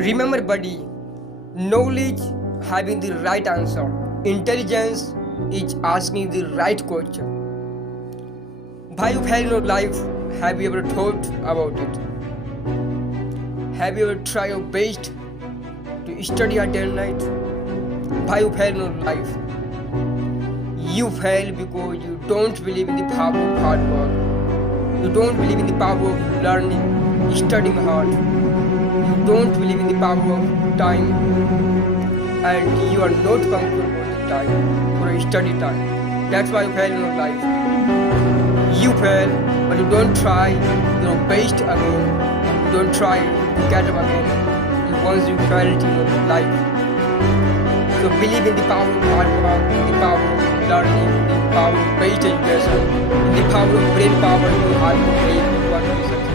Remember, buddy, knowledge having the right answer, intelligence is asking the right question. Why you fail in your life? Have you ever thought about it? Have you ever tried your best to study a day and night? Why you fail in your life? You fail because you don't believe in the power of hard work. You don't believe in the power of learning, studying hard. You don't believe in the power of time, and you are not comfortable with the time for a study time. That's why you fail in your life. You fail, but you don't try your best again. You don't try to get up again once you failed in your life. So believe in the power of hard work, in the power of learning, in the power of best education, in the power of brain power you have to make you want to be successful.